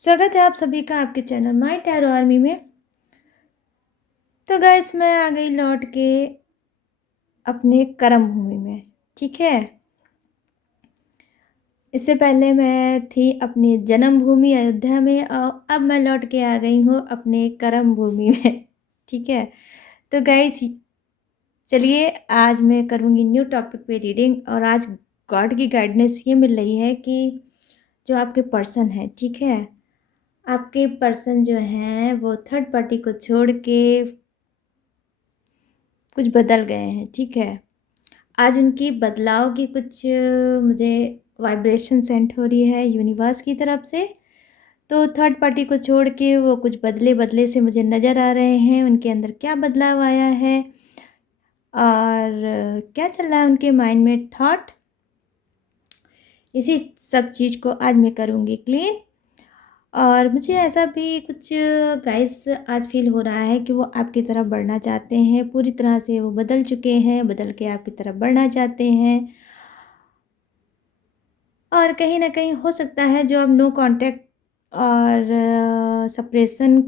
स्वागत है आप सभी का आपके चैनल माय टैरो आर्मी में। तो गाइस मैं आ गई लौट के अपने कर्म भूमि में। ठीक है, इससे पहले मैं थी अपनी जन्मभूमि अयोध्या में और अब मैं लौट के आ गई हूँ अपने कर्म भूमि में। ठीक है, तो गाइस चलिए आज मैं करूँगी न्यू टॉपिक पे रीडिंग। और आज गॉड की गाइडेंस ये मिल रही है कि जो आपके पर्सन है, ठीक है, आपके पर्सन जो हैं वो थर्ड पार्टी को छोड़ के कुछ बदल गए हैं। ठीक है, आज उनकी बदलाव की कुछ मुझे वाइब्रेशन सेंड हो रही है यूनिवर्स की तरफ से। तो थर्ड पार्टी को छोड़ के वो कुछ बदले बदले से मुझे नज़र आ रहे हैं। उनके अंदर क्या बदलाव आया है और क्या चल रहा है उनके माइंड में थॉट, इसी सब चीज़ को आज मैं करूँगी क्लीन। और मुझे ऐसा भी कुछ गाइस आज फील हो रहा है कि वो आपकी तरफ बढ़ना चाहते हैं। पूरी तरह से वो बदल चुके हैं, बदल के आपकी तरफ बढ़ना चाहते हैं। और कहीं न कहीं हो सकता है जो अब नो कॉन्टैक्ट और सेपरेशन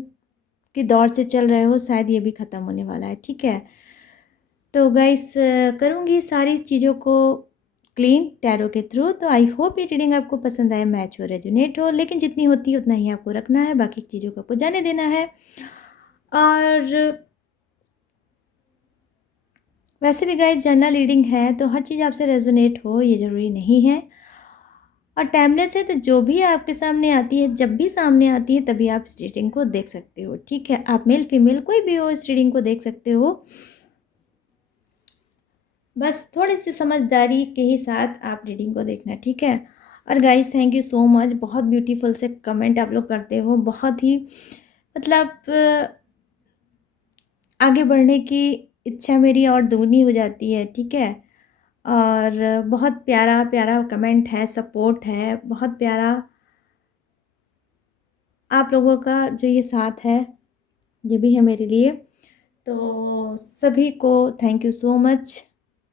के दौर से चल रहे हो, शायद ये भी ख़त्म होने वाला है। ठीक है, तो गाइस करूँगी सारी चीज़ों को क्लीन टैरो के थ्रू। तो आई होप ये रीडिंग आपको पसंद आए, मैच हो, रेजोनेट हो, लेकिन जितनी होती है उतना ही आपको रखना है, बाकी चीज़ों को आपको जाने देना है। और वैसे भी गाइस जनरल रीडिंग है तो हर चीज़ आपसे रेजोनेट हो ये ज़रूरी नहीं है। और टाइमलेस है तो जो भी आपके सामने आती है, जब भी सामने आती है तभी आप इस रीडिंग को देख सकते हो। ठीक है, आप मेल फीमेल कोई भी हो इस रीडिंग को देख सकते हो। बस थोड़ी सी समझदारी के ही साथ आप रीडिंग को देखना। ठीक है, और guys thank you so much, बहुत ब्यूटीफुल से कमेंट आप लोग करते हो। बहुत ही मतलब आगे बढ़ने की इच्छा मेरी और दुगनी हो जाती है। ठीक है, और बहुत प्यारा प्यारा कमेंट है, सपोर्ट है, बहुत प्यारा आप लोगों का जो ये साथ है ये भी है मेरे लिए। तो सभी को थैंक यू सो मच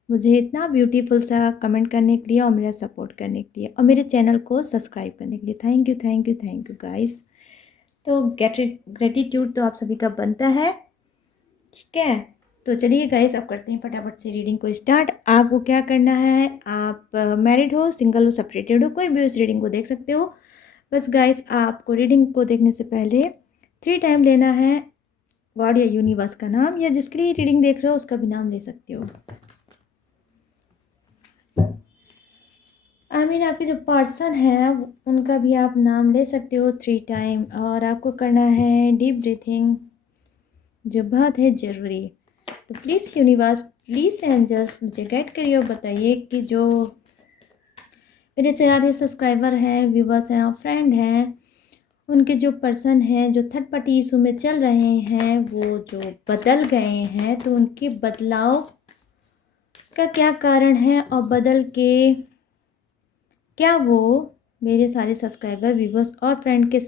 मुझे इतना ब्यूटीफुल सा कमेंट करने के लिए और मेरा सपोर्ट करने के लिए और मेरे चैनल को सब्सक्राइब करने के लिए। Thank you thank you thank you guys. तो ग्रेटिट्यूड तो आप सभी का बनता है। ठीक है, तो चलिए गाइस अब करते हैं फटाफट से रीडिंग को स्टार्ट। आपको क्या करना है, आप मैरिड हो, सिंगल हो, सेपरेटेड हो, कोई भी इस रीडिंग को देख सकते हो। बस गाइस आपको रीडिंग को देखने से पहले 3 टाइम लेना है गॉड या यूनिवर्स का नाम, या जिसके लिए रीडिंग देख रहे हो उसका भी नाम ले सकते हो। आपके जो पर्सन है उनका भी आप नाम ले सकते हो 3 टाइम। और आपको करना है डीप ब्रीथिंग, जो बहुत है ज़रूरी। तो प्लीज़ यूनिवर्स, प्लीज़ एंजल्स मुझे गाइड करिए और बताइए कि जो मेरे सारे सब्सक्राइबर हैं, व्यूवर्स हैं और फ्रेंड हैं, उनके जो पर्सन हैं जो थर्ड पार्टी इशू में चल रहे हैं, वो जो बदल गए हैं, तो उनके बदलाव का क्या कारण है और बदल के क्या वो मेरे सारे सब्सक्राइबर, व्यूवर्स और फ्रेंड के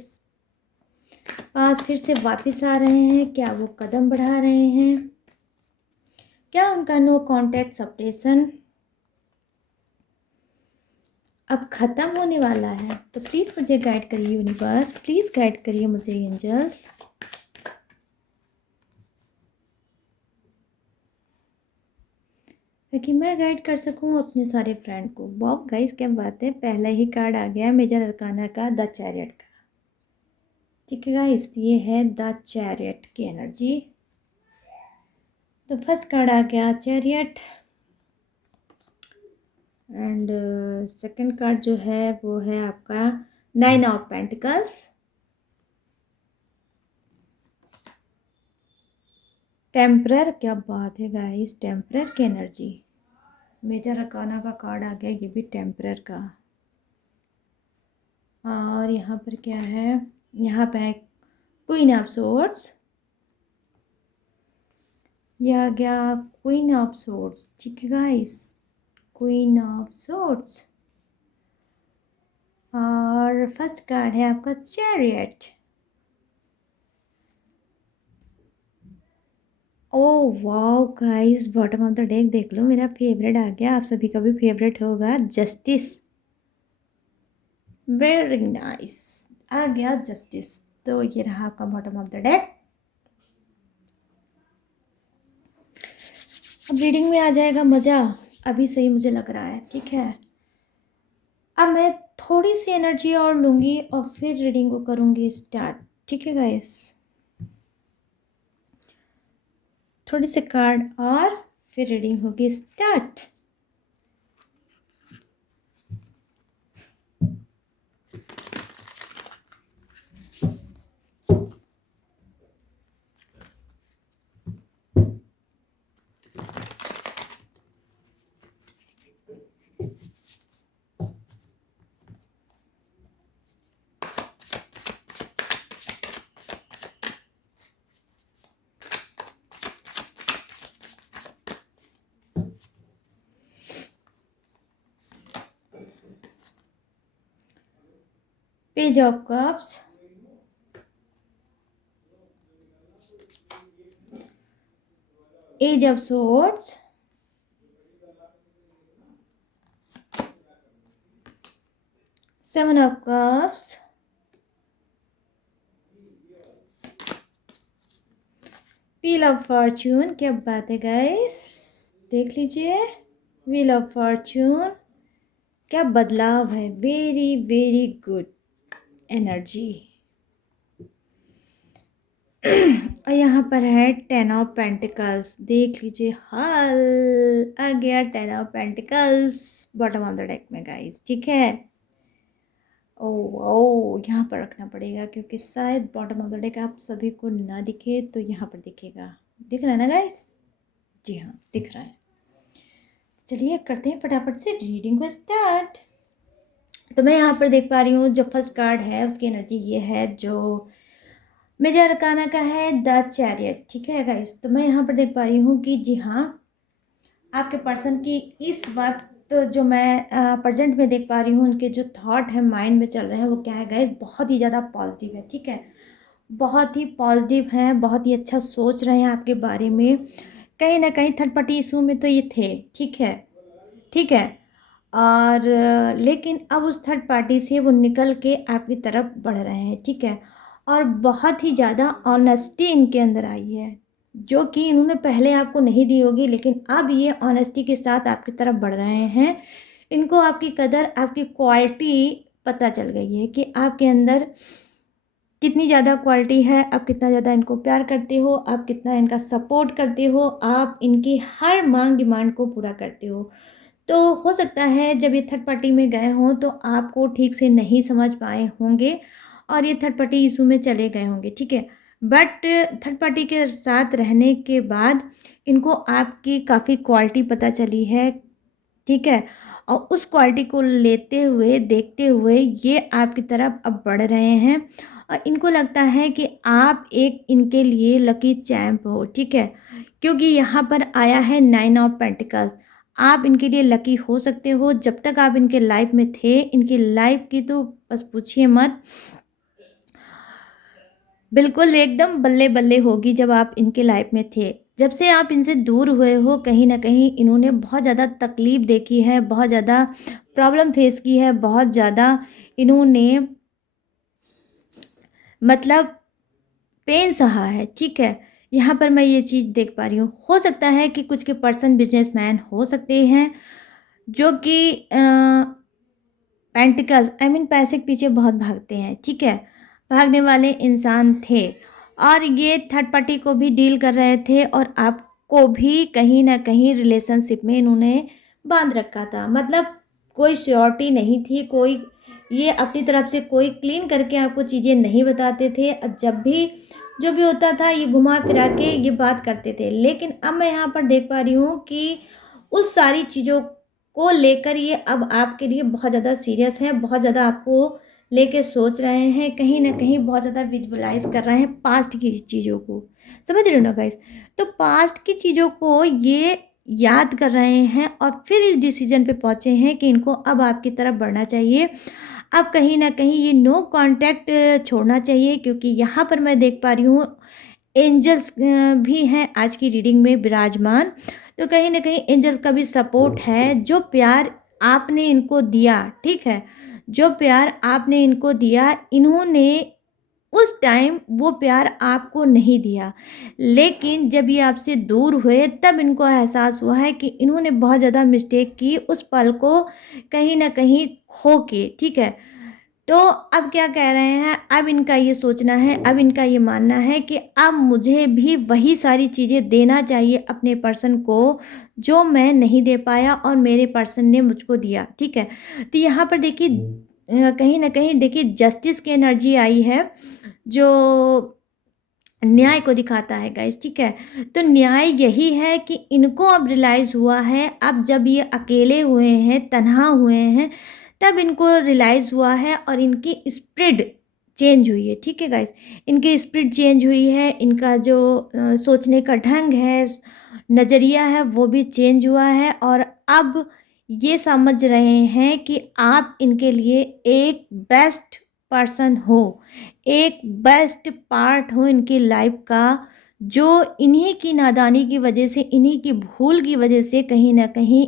पास फिर से वापस आ रहे हैं, क्या वो कदम बढ़ा रहे हैं, क्या उनका नो कॉन्टैक्ट सेपरेशन अब ख़त्म होने वाला है। तो प्लीज़ मुझे गाइड करिए यूनिवर्स, प्लीज़ गाइड करिए मुझे एंजल्स। ताकि मैं गाइड कर सकूं अपने सारे फ्रेंड को। वाह गाइस क्या बात है, पहला ही कार्ड आ गया मेजर अरकाना का, द चैरियट का। ठीक है गाइस, ये है द चैरियट की एनर्जी। तो फर्स्ट कार्ड आ गया चैरियट एंड सेकंड कार्ड जो है वो है आपका 9 ऑफ पेंटिकल्स। टेम्परर, क्या बात है गाइस, टेम्परर की एनर्जी। मेजर अरकाना का कार्ड आ गया, ये भी टेम्परर का। और यहाँ पर क्या है, यहाँ पे है क्वीन ऑफ सोर्ड्स, ये आ गया क्वीन ऑफ सोर्ड्स। ठीक है गाइस, क्वीन ऑफ सोर्ड्स। और फर्स्ट कार्ड है आपका chariot. Oh wow guys, bottom of the deck देख लो, मेरा फेवरेट आ गया, आप सभी का भी फेवरेट होगा, जस्टिस। Very nice. आ गया जस्टिस। तो ये रहा आपका बॉटम ऑफ द डेक। अब रीडिंग में आ जाएगा मज़ा, अभी सही मुझे लग रहा है, ठीक है। अब मैं थोड़ी सी एनर्जी और लूँगी और फिर रीडिंग को करूँगी स्टार्ट, ठीक है गाइस। थोड़ी से कार्ड और फिर रीडिंग होगी start. Page of cups, ace of swords, seven of cups, wheel of fortune. क्या बात है गाइस, देख लीजिए व्हील ऑफ फॉर्च्यून, क्या बदलाव है, वेरी वेरी गुड एनर्जी। और यहाँ पर है टेन ऑफ पेंटिकल्स, देख लीजिए हल आ गया ten of pentacles bottom of the deck में गाइस, ठीक है। ओ ओ यहाँ पर रखना पड़ेगा क्योंकि शायद बॉटम ऑफ द डेक आप सभी को ना दिखे, तो यहाँ पर दिखेगा, दिख रहा है ना गाइस? जी हाँ दिख रहा है। चलिए करते हैं फटाफट से रीडिंग को स्टार्ट। तो मैं यहाँ पर देख पा रही हूँ जो फर्स्ट कार्ड है उसकी एनर्जी ये है, जो मेजर अरकाना का है द चैरियट, ठीक है गाइस। तो मैं यहाँ पर देख पा रही हूँ कि जी हाँ आपके पर्सन की इस वक्त तो जो मैं प्रेजेंट में देख पा रही हूँ, उनके जो थॉट है माइंड में चल रहे हैं वो क्या है गाइस, बहुत ही ज़्यादा पॉजिटिव है, ठीक है। बहुत ही पॉजिटिव हैं, बहुत ही अच्छा सोच रहे हैं आपके बारे में। कहीं ना कहीं थर्ड पार्टी इशू में तो ये थे, ठीक है, ठीक है। और लेकिन अब उस थर्ड पार्टी से वो निकल के आपकी तरफ बढ़ रहे हैं, ठीक है। और बहुत ही ज़्यादा ऑनेस्टी इनके अंदर आई है, जो कि इन्होंने पहले आपको नहीं दी होगी, लेकिन अब ये ऑनेस्टी के साथ आपकी तरफ बढ़ रहे हैं। इनको आपकी कदर, आपकी क्वालिटी पता चल गई है कि आपके अंदर कितनी ज़्यादा क्वालिटी है, आप कितना ज़्यादा इनको प्यार करते हो, आप कितना इनका सपोर्ट करते हो, आप इनकी हर मांग डिमांड को पूरा करते हो। तो हो सकता है जब ये थर्ड पार्टी में गए हों तो आपको ठीक से नहीं समझ पाए होंगे और ये थर्ड पार्टी इशू में चले गए होंगे, ठीक है। बट थर्ड पार्टी के साथ रहने के बाद इनको आपकी काफ़ी क्वालिटी पता चली है, ठीक है। और उस क्वालिटी को लेते हुए देखते हुए ये आपकी तरफ अब बढ़ रहे हैं और इनको लगता है कि आप एक इनके लिए लकी चैम्प हो, ठीक है। क्योंकि यहाँ पर आया है नाइन ऑफ पेंटिकल्स, आप इनके लिए लकी हो सकते हो। जब तक आप इनके लाइफ में थे, इनकी लाइफ की तो बस पूछिए मत, बिल्कुल एकदम बल्ले बल्ले होगी जब आप इनके लाइफ में थे। जब से आप इनसे दूर हुए हो, कहीं ना कहीं इन्होंने बहुत ज़्यादा तकलीफ़ देखी है, बहुत ज़्यादा प्रॉब्लम फेस की है, बहुत ज़्यादा इन्होंने मतलब पेन सहा है, ठीक है। यहाँ पर मैं ये चीज़ देख पा रही हूँ। हो सकता है कि कुछ के पर्सन बिजनेसमैन हो सकते हैं जो कि पेंटिकल्स आई मीन पैसे के पीछे बहुत भागते हैं, ठीक है, भागने वाले इंसान थे और ये थर्ड पार्टी को भी डील कर रहे थे और आपको भी कहीं ना कहीं रिलेशनशिप में इन्होंने बांध रखा था। मतलब कोई श्योरिटी नहीं थी, कोई ये अपनी तरफ से कोई क्लीन करके आपको चीज़ें नहीं बताते थे और जब भी जो भी होता था ये घुमा फिरा के ये बात करते थे। लेकिन अब मैं यहाँ पर देख पा रही हूँ कि उस सारी चीज़ों को लेकर ये अब आपके लिए बहुत ज़्यादा सीरियस है, बहुत ज़्यादा आपको लेके सोच रहे हैं, कहीं ना कहीं बहुत ज़्यादा विजुअलाइज कर रहे हैं पास्ट की चीज़ों को, समझ रहे हो ना गाइस। तो पास्ट की चीज़ों को ये याद कर रहे हैं और फिर इस डिसीजन पे पहुँचे हैं कि इनको अब आपकी तरफ बढ़ना चाहिए। अब कहीं ना कहीं ये नो कांटेक्ट छोड़ना चाहिए, क्योंकि यहाँ पर मैं देख पा रही हूँ एंजल्स भी हैं आज की रीडिंग में विराजमान। तो कहीं ना कहीं एंजल्स का भी सपोर्ट है, जो प्यार आपने इनको दिया, ठीक है, जो प्यार आपने इनको दिया, इन्होंने उस टाइम वो प्यार आपको नहीं दिया, लेकिन जब ये आपसे दूर हुए तब इनको एहसास हुआ है कि इन्होंने बहुत ज़्यादा मिस्टेक की उस पल को कहीं न कहीं खो के, ठीक है? तो अब क्या कह रहे हैं, अब इनका ये सोचना है, अब इनका ये मानना है कि अब मुझे भी वही सारी चीज़ें देना चाहिए अपने पर्सन को, जो मैं नहीं दे पाया और मेरे पर्सन ने मुझको दिया, ठीक है? तो यहाँ पर देखिए कहीं न कहीं देखिए जस्टिस की एनर्जी आई है, जो न्याय को दिखाता है गाइस, ठीक है? तो न्याय यही है कि इनको अब रियलाइज़ हुआ है, अब जब ये अकेले हुए हैं, तन्हा हुए हैं, तब इनको रियलाइज़ हुआ है और इनकी स्पिरिट चेंज हुई है, ठीक है गाइस? इनकी स्पिरिट चेंज हुई है, इनका जो सोचने का ढंग है, नज़रिया है, वो भी चेंज हुआ है और अब ये समझ रहे हैं कि आप इनके लिए एक बेस्ट पर्सन हो, एक बेस्ट पार्ट हो इनकी लाइफ का, जो इन्हीं की नादानी की वजह से, इन्हीं की भूल की वजह से कहीं न कहीं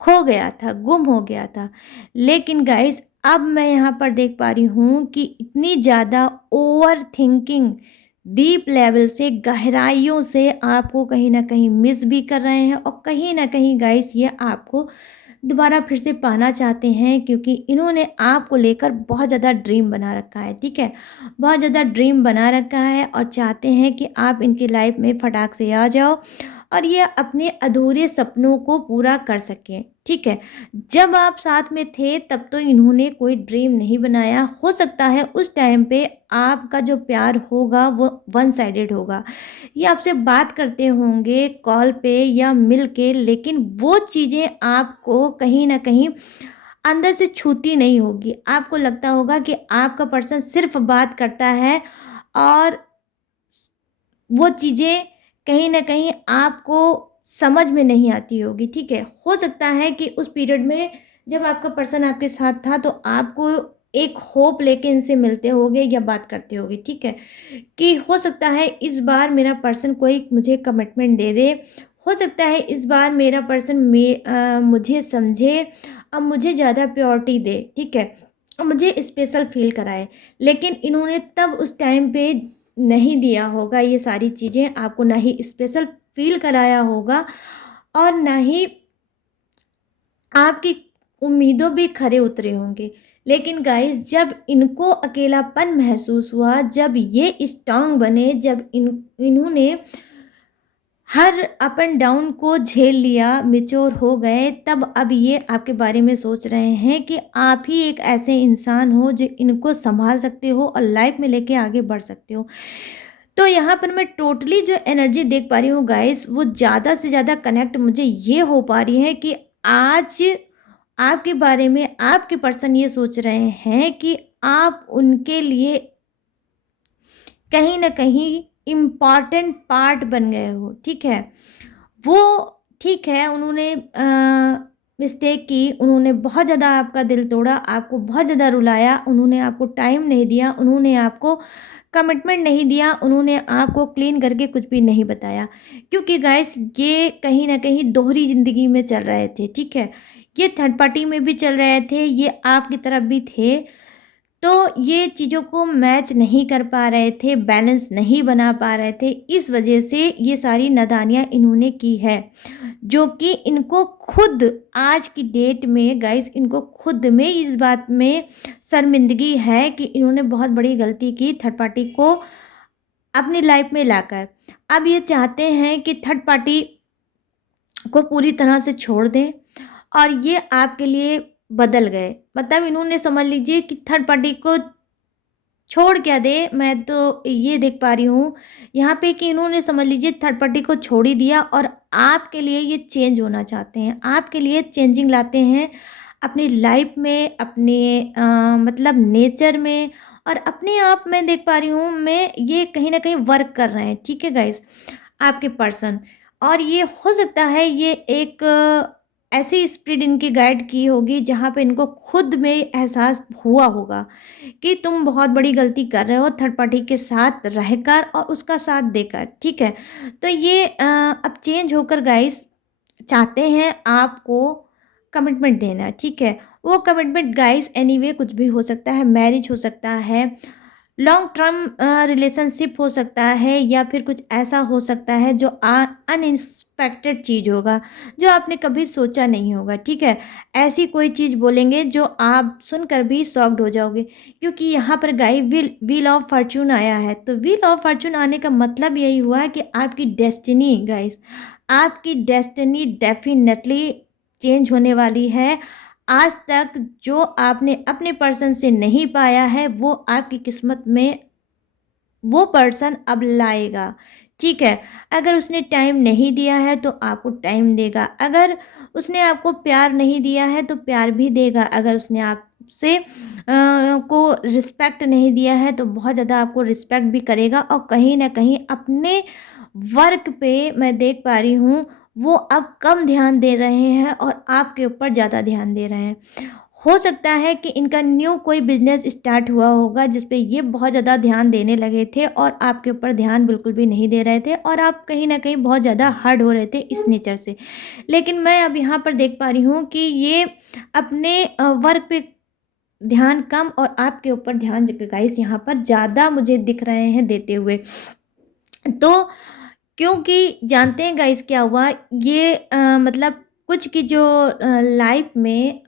खो गया था, गुम हो गया था। लेकिन गाइस अब मैं यहाँ पर देख पा रही हूँ कि इतनी ज़्यादा ओवरथिंकिंग डीप लेवल से, गहराइयों से आपको कहीं न कहीं मिस भी कर रहे हैं और कहीं न कहीं गाइस ये आपको दोबारा फिर से पाना चाहते हैं, क्योंकि इन्होंने आपको लेकर बहुत ज़्यादा ड्रीम बना रखा है, ठीक है? बहुत ज़्यादा ड्रीम बना रखा है और चाहते हैं कि आप इनकी लाइफ में फटाक से आ जाओ और ये अपने अधूरे सपनों को पूरा कर सकें, ठीक है? जब आप साथ में थे तब तो इन्होंने कोई ड्रीम नहीं बनाया, हो सकता है उस टाइम पे आपका जो प्यार होगा वो वन साइडेड होगा। ये आपसे बात करते होंगे कॉल पे या मिल के, लेकिन वो चीज़ें आपको कहीं न कहीं अंदर से छूती नहीं होगी। आपको लगता होगा कि आपका पर्सन सिर्फ़ बात करता है और वो चीज़ें कहीं न कहीं आपको समझ में नहीं आती होगी, ठीक है? हो सकता है कि उस पीरियड में जब आपका पर्सन आपके साथ था तो आपको एक होप लेके इनसे मिलते होंगे या बात करते होंगे, ठीक है? कि हो सकता है इस बार मेरा पर्सन कोई मुझे कमिटमेंट दे दे, हो सकता है इस बार मेरा पर्सन मुझे समझे और मुझे ज़्यादा प्रायोरिटी दे, ठीक है? और मुझे स्पेशल फ़ील कराए। लेकिन इन्होंने तब उस टाइम पे नहीं दिया होगा ये सारी चीज़ें आपको, ना ही स्पेशल फ़ील कराया होगा और ना ही आपकी उम्मीदों भी खरे उतरे होंगे। लेकिन गाइस जब इनको अकेलापन महसूस हुआ, जब ये स्ट्रॉन्ग बने, जब इन्होंने हर अप एंड डाउन को झेल लिया, मैच्योर हो गए, तब अब ये आपके बारे में सोच रहे हैं कि आप ही एक ऐसे इंसान हो जो इनको सँभाल सकते हो और लाइफ में लेके आगे बढ़ सकते हो। तो यहाँ पर मैं टोटली जो एनर्जी देख पा रही हूँ गाइस, वो ज़्यादा से ज़्यादा कनेक्ट मुझे ये हो पा रही है कि आज आपके बारे में आपके पर्सन ये सोच रहे हैं कि आप उनके लिए कहीं न कहीं इम्पॉर्टेंट पार्ट बन गए हो, ठीक है? वो ठीक है, उन्होंने मिस्टेक की, उन्होंने बहुत ज़्यादा आपका दिल तोड़ा, आपको बहुत ज़्यादा रुलाया, उन्होंने आपको टाइम नहीं दिया, उन्होंने आपको कमिटमेंट नहीं दिया, उन्होंने आपको क्लीन करके कुछ भी नहीं बताया। क्योंकि गाइस ये कहीं न कहीं दोहरी ज़िंदगी में चल रहे थे, ठीक है? ये थर्ड पार्टी में भी चल रहे थे, ये आपकी तरफ भी थे। तो ये चीज़ों को मैच नहीं कर पा रहे थे, बैलेंस नहीं बना पा रहे थे, इस वजह से ये सारी नादानियाँ इन्होंने की है, जो कि इनको खुद आज की डेट में गाइस, इनको खुद में इस बात में शर्मिंदगी है कि इन्होंने बहुत बड़ी गलती की थर्ड पार्टी को अपनी लाइफ में लाकर। अब ये चाहते हैं कि थर्ड पार्टी को पूरी तरह से छोड़ दें और ये आपके लिए बदल गए। मतलब इन्होंने समझ लीजिए कि थर्ड पार्टी को छोड़ क्या दे, मैं तो ये देख पा रही हूँ यहाँ पे कि इन्होंने समझ लीजिए थर्ड पार्टी को छोड़ ही दिया और आपके लिए ये चेंज होना चाहते हैं, आपके लिए चेंजिंग लाते हैं अपनी लाइफ में, अपने मतलब नेचर में और अपने आप में देख पा रही हूँ मैं, ये कहीं न कहीं वर्क कर रहे हैं, ठीक है गाइस? आपके पर्सन और ये हो सकता है ये एक ऐसी स्पिरिट इनकी गाइड की होगी जहाँ पे इनको खुद में एहसास हुआ होगा कि तुम बहुत बड़ी गलती कर रहे हो थर्ड पार्टी के साथ रहकर और उसका साथ देकर, ठीक है? तो ये अब चेंज होकर गाइस चाहते हैं आपको कमिटमेंट देना, ठीक है? वो कमिटमेंट गाइस एनीवे कुछ भी हो सकता है, मैरिज हो सकता है, लॉन्ग टर्म रिलेशनशिप हो सकता है, या फिर कुछ ऐसा हो सकता है जो अनएक्सपेक्टेड चीज़ होगा, जो आपने कभी सोचा नहीं होगा, ठीक है। ऐसी कोई चीज़ बोलेंगे जो आप सुनकर भी शॉक्ड हो जाओगे, क्योंकि यहाँ पर गाइस व्हील ऑफ फॉर्चून आया है। तो व्हील ऑफ फॉर्चून आने का मतलब यही हुआ कि आपकी डेस्टिनी गाइस, आपकी डेस्टिनी डेफिनेटली चेंज होने वाली है। आज तक जो आपने अपने पर्सन से नहीं पाया है, वो आपकी किस्मत में वो पर्सन अब लाएगा, ठीक है। अगर उसने टाइम नहीं दिया है तो आपको टाइम देगा, अगर उसने आपको प्यार नहीं दिया है तो प्यार भी देगा, अगर उसने आपसे को रिस्पेक्ट नहीं दिया है तो बहुत ज़्यादा आपको रिस्पेक्ट भी करेगा। और कहीं ना कहीं अपने वर्क पे मैं देख पा रही हूँ, वो अब कम ध्यान दे रहे हैं और आपके ऊपर ज़्यादा ध्यान दे रहे हैं। हो सकता है कि इनका न्यू कोई बिजनेस स्टार्ट हुआ होगा जिस पे ये बहुत ज़्यादा ध्यान देने लगे थे और आपके ऊपर ध्यान बिल्कुल भी नहीं दे रहे थे, और आप कहीं ना कहीं बहुत ज़्यादा हर्ट हो रहे थे इस नेचर से। लेकिन मैं अब यहाँ पर देख पा रही हूँ कि ये अपने वर्क पे ध्यान कम और आपके ऊपर ध्यान गाइस यहाँ पर ज़्यादा मुझे दिख रहे हैं देते हुए। तो क्योंकि जानते हैं गाइस क्या हुआ, ये मतलब कुछ की जो लाइफ में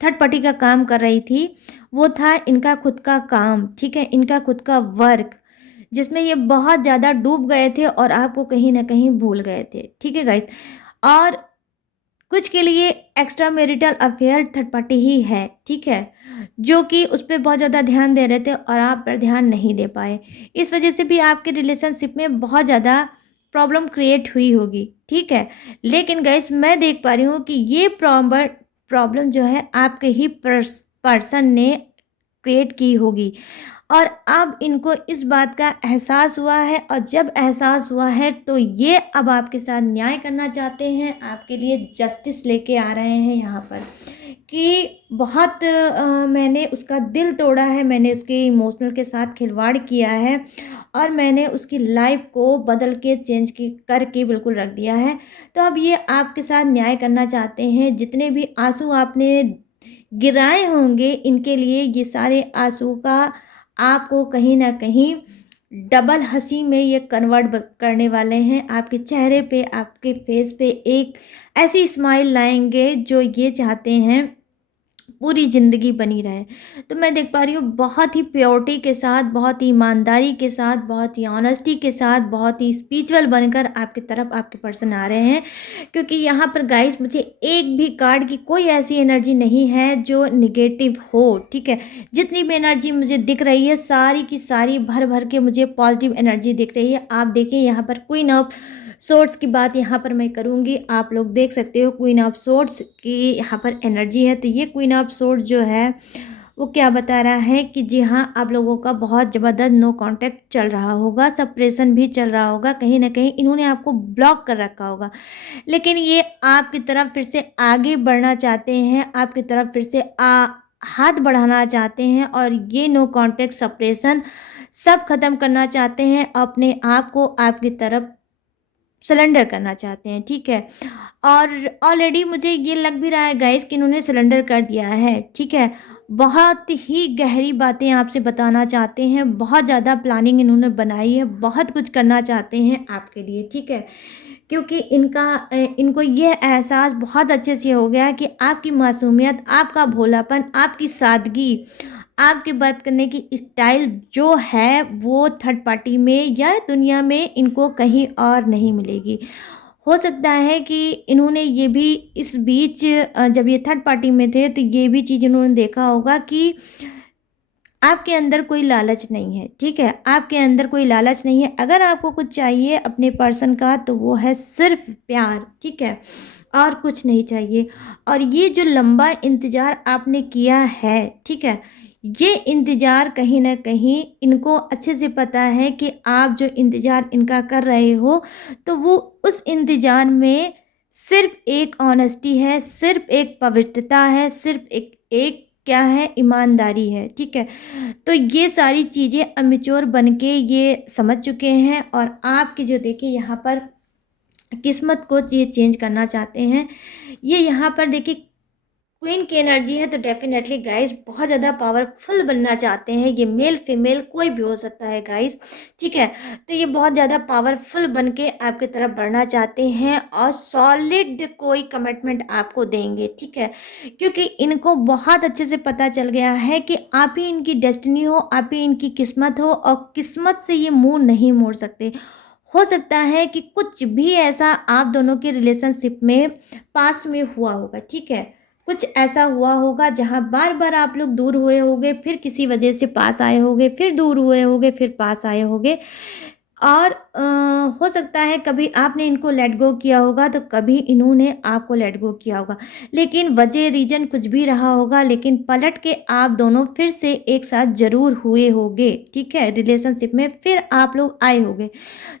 थर्ड पार्टी का काम कर रही थी, वो था इनका खुद का काम, ठीक है, इनका खुद का वर्क, जिसमें ये बहुत ज़्यादा डूब गए थे और आपको कहीं ना कहीं भूल गए थे, ठीक है गाइस। और कुछ के लिए extra marital affair third party ही है, ठीक है, जो कि उस पर बहुत ज़्यादा ध्यान दे रहे थे और आप पर ध्यान नहीं दे पाए। इस वजह से भी आपके रिलेशनशिप में बहुत ज़्यादा प्रॉब्लम क्रिएट हुई होगी, ठीक है। लेकिन गाइस मैं देख पा रही हूँ कि ये प्रॉब्लम जो है आपके ही पर्सन ने क्रिएट की होगी, और अब इनको इस बात का एहसास हुआ है, और जब एहसास हुआ है तो ये अब आपके साथ न्याय करना चाहते हैं, आपके लिए जस्टिस लेके आ रहे हैं यहाँ पर कि बहुत मैंने उसका दिल तोड़ा है, मैंने उसके इमोशनल के साथ खिलवाड़ किया है, और मैंने उसकी लाइफ को बदल के चेंज की करके बिल्कुल रख दिया है। तो अब ये आपके साथ न्याय करना चाहते हैं। जितने भी आंसू आपने गिराए होंगे, इनके लिए ये सारे आंसू का आपको कहीं ना कहीं डबल हंसी में ये कन्वर्ट करने वाले हैं। आपके चेहरे पे, आपके फेस पे एक ऐसी स्माइल लाएंगे जो ये चाहते हैं पूरी ज़िंदगी बनी रहे। तो मैं देख पा रही हूँ बहुत ही प्योरिटी के साथ, बहुत ही ईमानदारी के साथ, बहुत ही ऑनेस्टी के साथ, बहुत ही स्पिरिचुअल बनकर आपकी तरफ आपके पर्सन आ रहे हैं। क्योंकि यहाँ पर गाइस मुझे एक भी कार्ड की कोई ऐसी एनर्जी नहीं है जो निगेटिव हो, ठीक है। जितनी भी एनर्जी मुझे दिख रही है सारी की सारी भर भर के मुझे पॉजिटिव एनर्जी दिख रही है। आप देखिए यहाँ पर क्वीन ऑफ सोर्ट्स की बात यहाँ पर मैं करूँगी, आप लोग देख सकते हो क्वीन ऑफ सोर्ट्स की यहाँ पर एनर्जी है। तो ये क्वीन ऑफ सोर्ट्स जो है वो क्या बता रहा है कि जी हाँ, आप लोगों का बहुत ज़बरदस्त नो कांटेक्ट चल रहा होगा, सप्रेशन भी चल रहा होगा, कहीं ना कहीं इन्होंने आपको ब्लॉक कर रखा होगा। लेकिन ये आपकी तरफ फिर से आगे बढ़ना चाहते हैं, आपकी तरफ फिर से हाथ बढ़ाना चाहते हैं, और ये नो कांटेक्ट सप्रेशन सब खत्म करना चाहते हैं, अपने आप को आपकी तरफ सिलेंडर करना चाहते हैं, ठीक है। और ऑलरेडी मुझे ये लग भी रहा है गाइस कि इन्होंने सिलेंडर कर दिया है, ठीक है। बहुत ही गहरी बातें आपसे बताना चाहते हैं, बहुत ज़्यादा प्लानिंग इन्होंने बनाई है, बहुत कुछ करना चाहते हैं आपके लिए, ठीक है। क्योंकि इनको ये एहसास बहुत अच्छे से हो गया कि आपकी मासूमियत, आपका भोलापन, आपकी सादगी, आपकी बात करने की स्टाइल जो है वो थर्ड पार्टी में या दुनिया में इनको कहीं और नहीं मिलेगी। हो सकता है कि इन्होंने ये भी इस बीच जब ये थर्ड पार्टी में थे तो ये भी चीज़ इन्होंने देखा होगा कि आपके अंदर कोई लालच नहीं है, ठीक है। आपके अंदर कोई लालच नहीं है। अगर आपको कुछ चाहिए अपने पर्सन का तो वो है सिर्फ प्यार, ठीक है, और कुछ नहीं चाहिए। और ये जो लंबा इंतज़ार आपने किया है, ठीक है, ये इंतज़ार कहीं ना कहीं इनको अच्छे से पता है कि आप जो इंतज़ार इनका कर रहे हो तो वो उस इंतज़ार में सिर्फ एक ऑनेस्टी है, सिर्फ एक पवित्रता है, सिर्फ एक क्या है, ईमानदारी है, ठीक है। तो ये सारी चीज़ें अमेच्योर बन के ये समझ चुके हैं, और आपके जो देखिए यहाँ पर किस्मत को ये चेंज करना चाहते हैं। ये यहाँ पर देखिए क्वीन की एनर्जी है, तो डेफिनेटली गाइस बहुत ज़्यादा पावरफुल बनना चाहते हैं। ये मेल फीमेल कोई भी हो सकता है गाइस, ठीक है। तो ये बहुत ज़्यादा पावरफुल बन के आपकी तरफ बढ़ना चाहते हैं और सॉलिड कोई कमिटमेंट आपको देंगे, ठीक है। क्योंकि इनको बहुत अच्छे से पता चल गया है कि आप ही इनकी डेस्टिनी हो, आप ही इनकी किस्मत हो, और किस्मत से ये मुंह नहीं मोड़ सकते। हो सकता है कि कुछ भी ऐसा आप दोनों के रिलेशनशिप में पास्ट में हुआ होगा, ठीक है। कुछ ऐसा हुआ होगा जहाँ बार बार आप लोग दूर हुए होगे, फिर किसी वजह से पास आए होगे, फिर दूर हुए होगे, फिर पास आए होगे। और हो सकता है कभी आपने इनको लेट गो किया होगा, तो कभी इन्होंने आपको लेट गो किया होगा। लेकिन वजह रीजन कुछ भी रहा होगा, लेकिन पलट के आप दोनों फिर से एक साथ ज़रूर हुए होगे, ठीक है। रिलेशनशिप में फिर आप लोग आए होगे।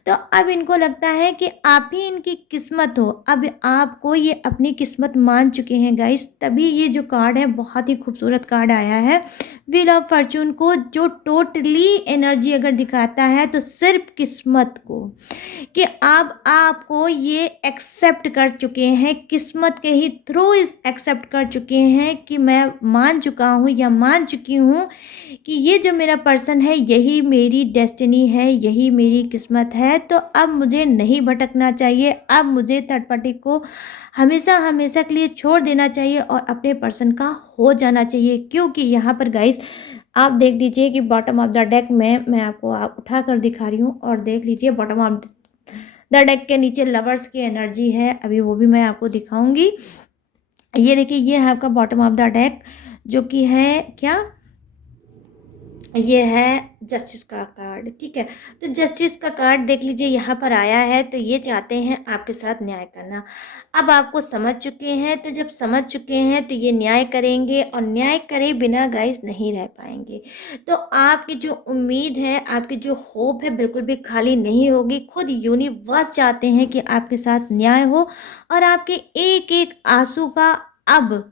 तो अब इनको लगता है कि आप ही इनकी किस्मत हो। अब आपको ये अपनी किस्मत मान चुके हैं गाइस, तभी ये जो कार्ड है बहुत ही खूबसूरत कार्ड आया है व्हील ऑफ फॉर्चून को, जो टोटली एनर्जी अगर दिखाता है तो सिर्फ किस्मत को, कि अब आपको ये एक्सेप्ट कर चुके हैं, किस्मत के ही थ्रू इस एक्सेप्ट कर चुके हैं कि मैं मान चुका हूँ या मान चुकी हूँ कि ये जो मेरा पर्सन है यही मेरी डेस्टिनी है, यही मेरी किस्मत है। तो अब मुझे नहीं भटकना चाहिए, अब मुझे थर्ड पार्टी को हमेशा हमेशा के लिए छोड़ देना चाहिए और अपने पर्सन का हो जाना चाहिए। क्योंकि यहाँ पर गाइस आप देख लीजिए कि बॉटम ऑफ द डेक में मैं आपको उठा कर दिखा रही हूँ, और देख लीजिए बॉटम ऑफ द डेक के नीचे लवर्स की एनर्जी है, अभी वो भी मैं आपको दिखाऊंगी। ये देखिए, ये है आपका बॉटम ऑफ द डेक, जो कि है क्या, ये है जस्टिस का कार्ड, ठीक है। तो जस्टिस का कार्ड देख लीजिए यहाँ पर आया है, तो ये चाहते हैं आपके साथ न्याय करना। अब आपको समझ चुके हैं, तो जब समझ चुके हैं तो ये न्याय करेंगे, और न्याय करे बिना गाइस नहीं रह पाएंगे। तो आपकी जो उम्मीद है, आपकी जो होप है, बिल्कुल भी खाली नहीं होगी। खुद यूनिवर्स चाहते हैं कि आपके साथ न्याय हो, और आपके एक एक आंसू का अब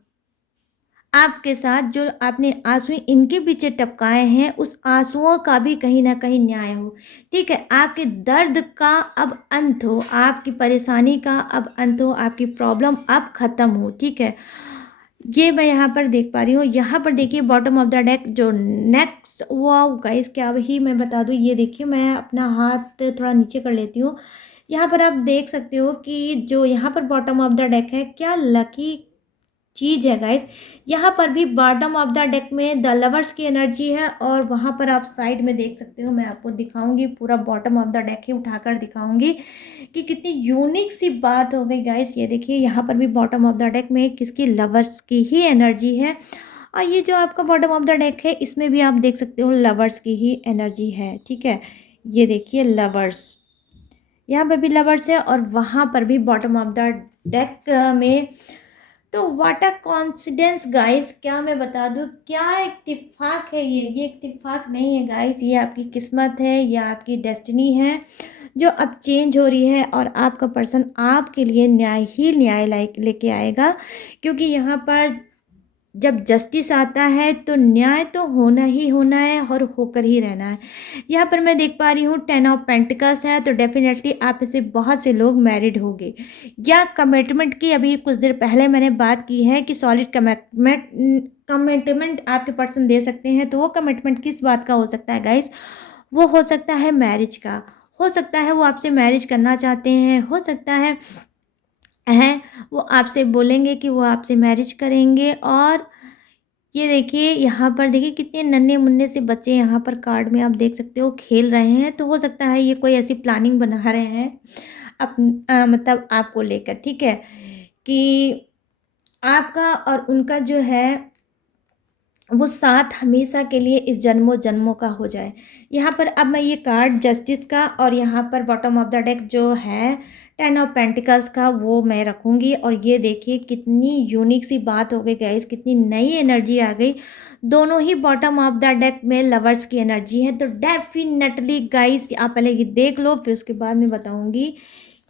आपके साथ जो आपने आंसू इनके पीछे टपकाए हैं, उस आंसुओं का भी कहीं ना कहीं न्याय हो, ठीक है। आपके दर्द का अब अंत हो, आपकी परेशानी का अब अंत हो, आपकी प्रॉब्लम अब खत्म हो, ठीक है। ये मैं यहाँ पर देख पा रही हूँ। यहाँ पर देखिए बॉटम ऑफ द डेक जो नेक्स्ट, वाओ गाइस क्या ही मैं बता दूँ। ये देखिए, मैं अपना हाथ थोड़ा नीचे कर लेती हूँ। यहाँ पर आप देख सकते हो कि जो यहाँ पर बॉटम ऑफ द डेक है, क्या लकी चीज़ है गाइस। यहाँ पर भी बॉटम ऑफ द डेक में द लवर्स की एनर्जी है, और वहाँ पर आप साइड में देख सकते हो, मैं आपको दिखाऊंगी पूरा बॉटम ऑफ द डेक ही उठाकर दिखाऊंगी कि कितनी यूनिक सी बात हो गई गाइस। ये देखिए, यहाँ पर भी बॉटम ऑफ द डेक में किसकी, लवर्स की ही एनर्जी है। और ये जो आपका बॉटम ऑफ द डेक है, इसमें भी आप देख सकते हो लवर्स की ही एनर्जी है, ठीक है। ये देखिए लवर्स, यहाँ पर भी लवर्स है, और वहाँ पर भी बॉटम ऑफ द डेक में। तो व्हाट अ कॉन्सिडेंस गाइस, क्या मैं बता दूँ, क्या इत्तेफाक है ये इत्तेफाक नहीं है गाइस, ये आपकी किस्मत है, ये आपकी डेस्टिनी है जो अब चेंज हो रही है। और आपका पर्सन आपके लिए न्याय ही न्याय लेके आएगा, क्योंकि यहाँ पर जब जस्टिस आता है तो न्याय तो होना ही होना है और होकर ही रहना है। यहाँ पर मैं देख पा रही हूँ 10 ऑफ पेंटिकल्स है, तो डेफिनेटली आप इसे बहुत से लोग मैरिड होंगे, या कमिटमेंट की अभी कुछ देर पहले मैंने बात की है कि सॉलिड कमिटमेंट आपके पर्सन दे सकते हैं। तो वो कमिटमेंट किस बात का हो सकता है गाइस, वो हो सकता है मैरिज का, हो सकता है वो आपसे मैरिज करना चाहते हैं, हो सकता है वो आपसे बोलेंगे कि वो आपसे मैरिज करेंगे। और ये देखिए, यहाँ पर देखिए कितने नन्हे मुन्ने से बच्चे यहाँ पर कार्ड में आप देख सकते हो खेल रहे हैं। तो हो सकता है ये कोई ऐसी प्लानिंग बना रहे हैं मतलब आपको लेकर, ठीक है, कि आपका और उनका जो है वो साथ हमेशा के लिए इस जन्मों जन्मों का हो जाए। यहाँ पर अब मैं ये कार्ड जस्टिस का, और यहाँ पर बॉटम ऑफ द डेक जो है 10 ऑफ पेंटिकल्स का, वो मैं रखूँगी। और ये देखिए कितनी यूनिक सी बात हो गई गाइस, कितनी नई एनर्जी आ गई। दोनों ही बॉटम ऑफ द डेक में लवर्स की एनर्जी है। तो डेफिनेटली गाइस आप पहले ये देख लो, फिर उसके बाद मैं बताऊँगी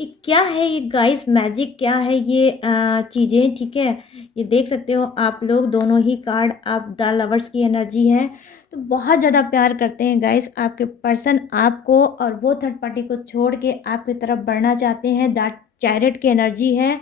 ये क्या है, ये गाइस मैजिक क्या है, ये चीज़ें, ठीक है। ये देख सकते हो आप लोग दोनों ही कार्ड, आप द लवर्स की एनर्जी है, तो बहुत ज़्यादा प्यार करते हैं गाइस आपके पर्सन आपको, और वो थर्ड पार्टी को छोड़ के आपकी तरफ बढ़ना चाहते हैं। दैट चैरिट की एनर्जी है,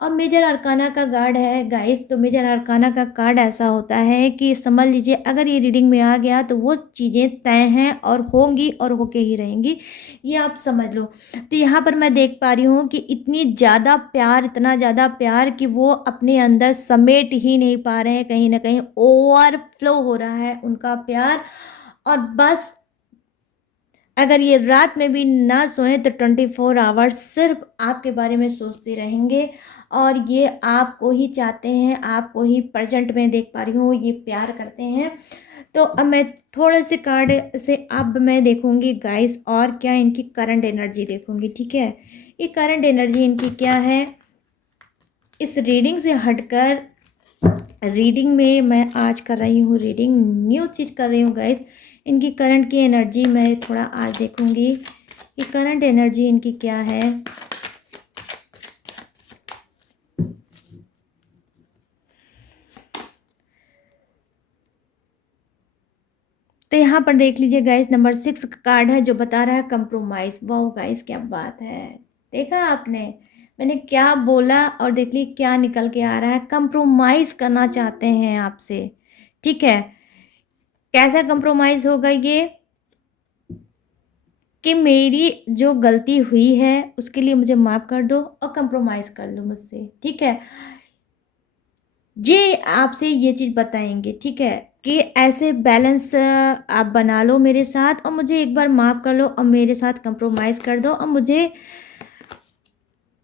और मेजर अरकाना का कार्ड है गाइस। तो मेजर अरकाना का कार्ड ऐसा होता है कि समझ लीजिए अगर ये रीडिंग में आ गया तो वो चीज़ें तय हैं और होंगी और होके ही रहेंगी, ये आप समझ लो। तो यहाँ पर मैं देख पा रही हूँ कि इतनी ज़्यादा प्यार, इतना ज़्यादा प्यार कि वो अपने अंदर समेट ही नहीं पा रहे हैं, कहीं ना कहीं ओवरफ्लो हो रहा है उनका प्यार। और बस अगर ये रात में भी ना सोए तो 24 आवर्स सिर्फ आपके बारे में सोचते रहेंगे और ये आपको ही चाहते हैं, आपको ही प्रेजेंट में देख पा रही हूँ, ये प्यार करते हैं। तो अब मैं थोड़े से कार्ड से अब मैं देखूंगी गाइस और क्या इनकी करंट एनर्जी देखूंगी, ठीक है। ये करंट एनर्जी इनकी क्या है, इस रीडिंग से हटकर रीडिंग में मैं आज कर रही हूँ, रीडिंग न्यू चीज़ कर रही हूँ गाइस। इनकी करंट की एनर्जी मैं थोड़ा आज देखूंगी कि करंट एनर्जी इनकी क्या है। तो यहाँ पर देख लीजिए गाइस, नंबर 6 का कार्ड है जो बता रहा है कंप्रोमाइज। वाह गाइस क्या बात है, देखा आपने मैंने क्या बोला और देख ली क्या निकल के आ रहा है। कंप्रोमाइज करना चाहते हैं आपसे, ठीक है। कैसा कंप्रोमाइज होगा ये कि मेरी जो गलती हुई है उसके लिए मुझे माफ़ कर दो और कंप्रोमाइज़ कर लो मुझसे, ठीक है। ये आपसे ये चीज़ बताएंगे, ठीक है, कि ऐसे बैलेंस आप बना लो मेरे साथ और मुझे एक बार माफ़ कर लो और मेरे साथ कंप्रोमाइज़ कर दो और मुझे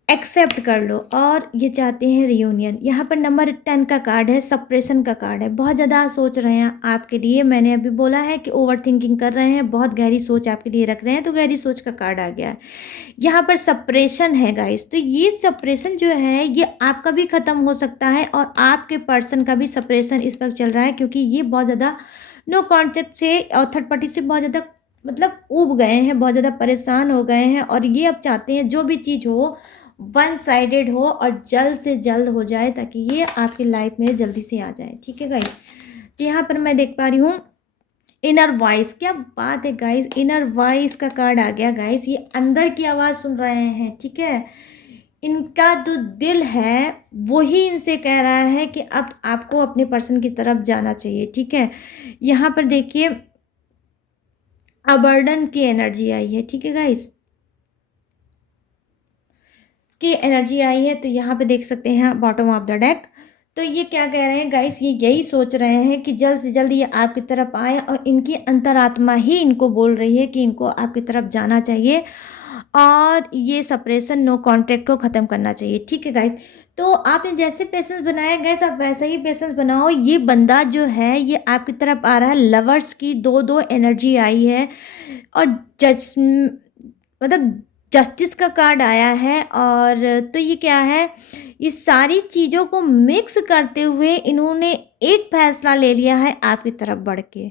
एक्सेप्ट कर लो। और ये चाहते हैं रियूनियन। यहाँ पर नंबर 10 का कार्ड है, सप्रेशन का कार्ड है। बहुत ज़्यादा सोच रहे हैं आपके लिए, मैंने अभी बोला है कि ओवर थिंकिंग कर रहे हैं, बहुत गहरी सोच आपके लिए रख रहे हैं, तो गहरी सोच का कार्ड आ गया है। यहाँ पर सप्रेशन है गाइस। तो ये सप्रेशन जो है ये आपका भी ख़त्म हो सकता है और आपके पर्सन का भी सप्रेशन इस वक्त चल रहा है, क्योंकि ये बहुत ज़्यादा नो कॉन्टेक्ट से और थर्ड पार्टी से बहुत ज़्यादा मतलब ऊब गए हैं, बहुत ज़्यादा परेशान हो गए हैं और ये अब चाहते हैं जो भी चीज़ हो वन साइडेड हो और जल्द से जल्द हो जाए ताकि ये आपकी लाइफ में जल्दी से आ जाए, ठीक है गाइस। तो यहाँ पर मैं देख पा रही हूँ इनर वॉइस। क्या बात है गाइस, इनर वॉइस का कार्ड आ गया गाइस। ये अंदर की आवाज़ सुन रहे हैं, ठीक है। इनका जो दिल है वही इनसे कह रहा है कि अब आपको अपने पर्सन की तरफ जाना चाहिए, ठीक है। यहाँ पर देखिए अबर्डन की एनर्जी आई है, ठीक है गाइस, की एनर्जी आई है। तो यहाँ पे देख सकते हैं बॉटम ऑफ द डेक। तो ये क्या कह रहे हैं गाइस, ये यही सोच रहे हैं कि जल्द से जल्द ये आपकी तरफ आए और इनकी अंतरात्मा ही इनको बोल रही है कि इनको आपकी तरफ जाना चाहिए और ये सप्रेशन नो कॉन्टैक्ट को ख़त्म करना चाहिए, ठीक है गाइस। तो आपने जैसे पेशेंस बनाया गैस आप वैसा ही पेशेंस बनाओ। ये बंदा जो है ये आपकी तरफ आ रहा है। लवर्स की दो दो एनर्जी आई है और जज मतलब जस्टिस का कार्ड आया है। और तो ये क्या है, ये सारी चीज़ों को मिक्स करते हुए इन्होंने एक फैसला ले लिया है आपकी तरफ बढ़ के,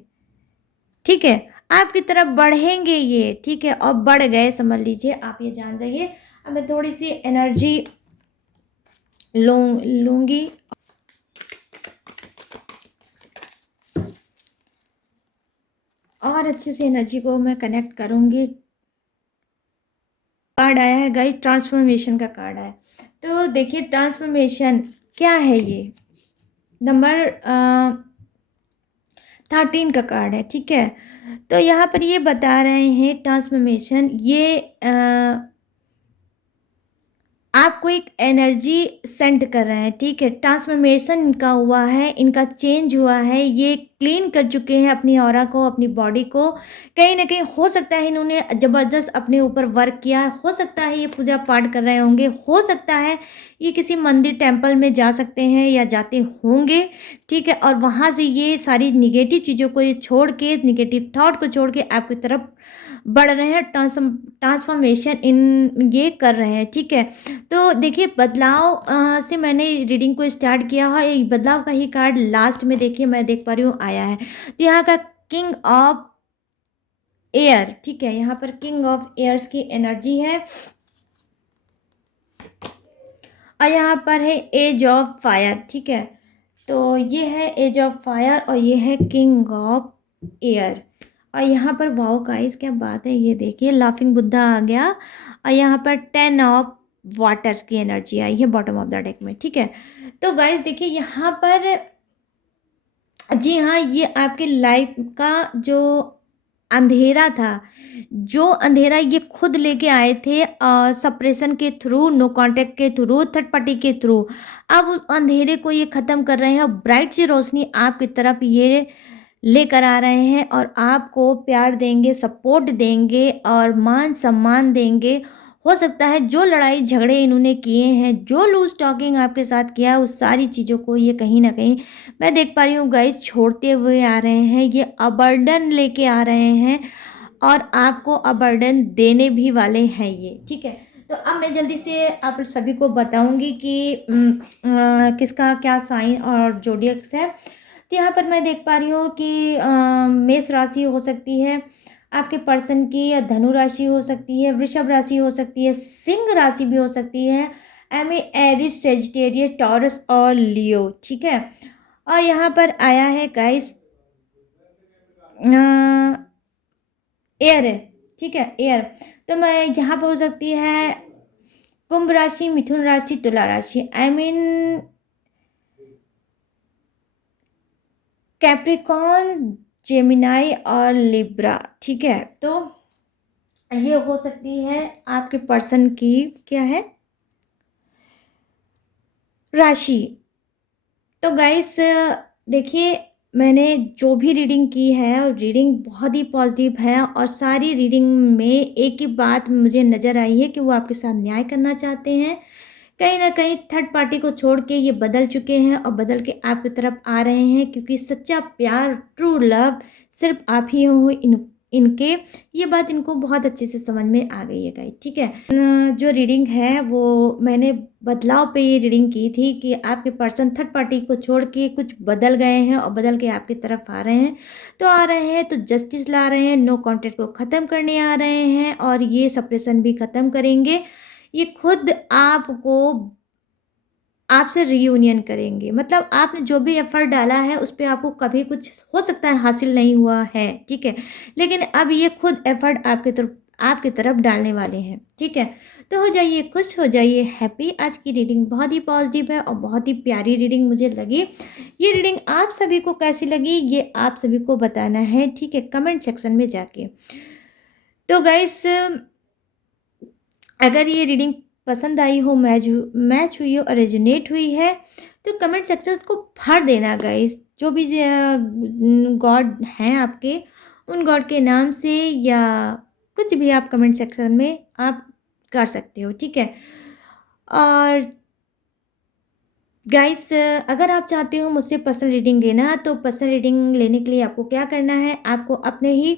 ठीक है। आपकी तरफ बढ़ेंगे ये, ठीक है, और बढ़ गए समझ लीजिए, आप ये जान जाइए। अब मैं थोड़ी सी एनर्जी लूँगी और अच्छे से एनर्जी को मैं कनेक्ट करूँगी। कार्ड आया है गाइस, ट्रांसफॉर्मेशन का कार्ड आया है। तो देखिए ट्रांसफॉर्मेशन क्या है, ये नंबर 13 का कार्ड है, ठीक है। तो यहाँ पर ये बता रहे हैं ट्रांसफॉर्मेशन ये आपको एक एनर्जी सेंड कर रहे हैं, ठीक है। ट्रांसफॉर्मेशन इनका हुआ है, इनका चेंज हुआ है, ये क्लीन कर चुके हैं अपनी ऑरा को, अपनी बॉडी को। कहीं ना कहीं हो सकता है इन्होंने ज़बरदस्त अपने ऊपर वर्क किया, हो सकता है ये पूजा पाठ कर रहे होंगे, हो सकता है ये किसी मंदिर टेंपल में जा सकते हैं या जाते होंगे, ठीक है। और वहाँ से ये सारी निगेटिव चीज़ों को ये छोड़ के, निगेटिव थॉट को छोड़ के आपकी तरफ बढ़ रहे हैं, ट्रांसफॉर्मेशन इन ये कर रहे हैं, ठीक है। तो देखिए बदलाव से मैंने रीडिंग को स्टार्ट किया है। ये बदलाव का ही कार्ड लास्ट में देखिए मैं देख पा रही हूँ आया है। तो यहाँ का किंग ऑफ एयर, ठीक है, यहाँ पर किंग ऑफ एयर्स की एनर्जी है और यहाँ पर है एज ऑफ फायर, ठीक है। तो ये है एज ऑफ फायर और ये है किंग ऑफ एयर। और यहाँ पर वाओ गाइस क्या बात है, ये देखिए लाफिंग बुद्धा आ गया और यहाँ पर 10 ऑफ वाटर की एनर्जी आई है बॉटम ऑफ द डेक में, ठीक है। तो गाइस देखिए यहाँ पर, जी हाँ, ये आपके लाइफ का जो अंधेरा था, जो अंधेरा ये खुद लेके आए थे सप्रेशन के थ्रू, नो कांटेक्ट के थ्रू, थर्ड पार्टी के थ्रू, अब उस अंधेरे को ये ख़त्म कर रहे हैं और ब्राइट सी रोशनी आपकी तरफ ये लेकर आ रहे हैं और आपको प्यार देंगे, सपोर्ट देंगे और मान सम्मान देंगे। हो सकता है जो लड़ाई झगड़े इन्होंने किए हैं, जो लूज टॉकिंग आपके साथ किया है, उस सारी चीज़ों को ये कहीं ना कहीं मैं देख पा रही हूँ गाइस छोड़ते हुए आ रहे हैं। ये अबर्डन लेके आ रहे हैं और आपको अबर्डन देने भी वाले हैं ये, ठीक है। तो अब मैं जल्दी से आप सभी को बताऊंगी कि किसका क्या साइन और जोडियक्स है। तो यहाँ पर मैं देख पा रही हूँ कि मेष राशि हो सकती है आपके पर्सन की, या धनु राशि हो सकती है, वृषभ राशि हो सकती है, सिंह राशि भी हो सकती है, एरिस, सेजिटेरियस, टॉरस और लियो, ठीक है। और यहाँ पर आया है गाइस एयर है, ठीक है, एयर। तो मैं यहाँ पर हो सकती है कुंभ राशि, मिथुन राशि, तुला राशि, कैप्रिकॉन, जेमिनाई और लिब्रा, ठीक है। तो ये हो सकती है आपके पर्सन की क्या है राशि। तो गाइस देखिए, मैंने जो भी रीडिंग की है, रीडिंग बहुत ही पॉजिटिव है और सारी रीडिंग में एक ही बात मुझे नज़र आई है कि वो आपके साथ न्याय करना चाहते हैं। कहीं ना कहीं थर्ड पार्टी को छोड़ के ये बदल चुके हैं और बदल के आपकी तरफ आ रहे हैं, क्योंकि सच्चा प्यार, ट्रू लव सिर्फ आप ही हो इनके। ये बात इनको बहुत अच्छे से समझ में आ गई है गाइस, ठीक है। जो रीडिंग है वो मैंने बदलाव पे ये रीडिंग की थी कि आपके पर्सन थर्ड पार्टी को छोड़ के कुछ बदल गए हैं और बदल के आपकी तरफ आ रहे हैं। तो आ रहे हैं तो जस्टिस ला रहे हैं, नो कॉन्टेक्ट को ख़त्म करने आ रहे हैं और ये सप्रेशन भी ख़त्म करेंगे। ये खुद आपको आपसे रीयूनियन करेंगे, मतलब आपने जो भी एफर्ट डाला है उस पर आपको कभी कुछ हो सकता है हासिल नहीं हुआ है, ठीक है, लेकिन अब ये खुद एफर्ट आपकी तरफ डालने वाले हैं, ठीक है। तो हो जाइए खुश, हो जाइए हैप्पी। आज की रीडिंग बहुत ही पॉजिटिव है और बहुत ही प्यारी रीडिंग मुझे लगी। ये रीडिंग आप सभी को कैसी लगी ये आप सभी को बताना है, ठीक है, कमेंट सेक्शन में जाके। तो गाइस अगर ये रीडिंग पसंद आई हो, मैच हुई हो और रेजोनेट हुई है, तो कमेंट सेक्शन को भर देना गाइस। जो भी गॉड हैं आपके, उन गॉड के नाम से या कुछ भी आप कमेंट सेक्शन में आप कर सकते हो, ठीक है। और गाइस अगर आप चाहते हो मुझसे पर्सनल रीडिंग लेना, तो पर्सनल रीडिंग लेने के लिए आपको क्या करना है, आपको अपने ही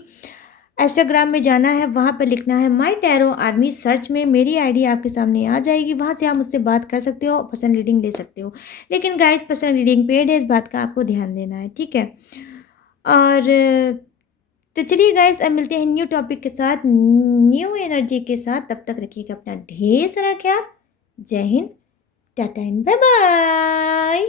इंस्टाग्राम में जाना है, वहाँ पर लिखना है माई टैरो आर्मी, सर्च में मेरी आईडी आपके सामने आ जाएगी, वहाँ से आप मुझसे बात कर सकते हो, पर्सनल रीडिंग ले सकते हो। लेकिन गाइस पर्सनल रीडिंग पेड है, इस बात का आपको ध्यान देना है, ठीक है। और तो चलिए गाइस अब मिलते हैं न्यू टॉपिक के साथ, न्यू एनर्जी के साथ। तब तक रखिएगा अपना ढेर सारा ख्याल। जय हिंद, टाटा एंड बाय बाय।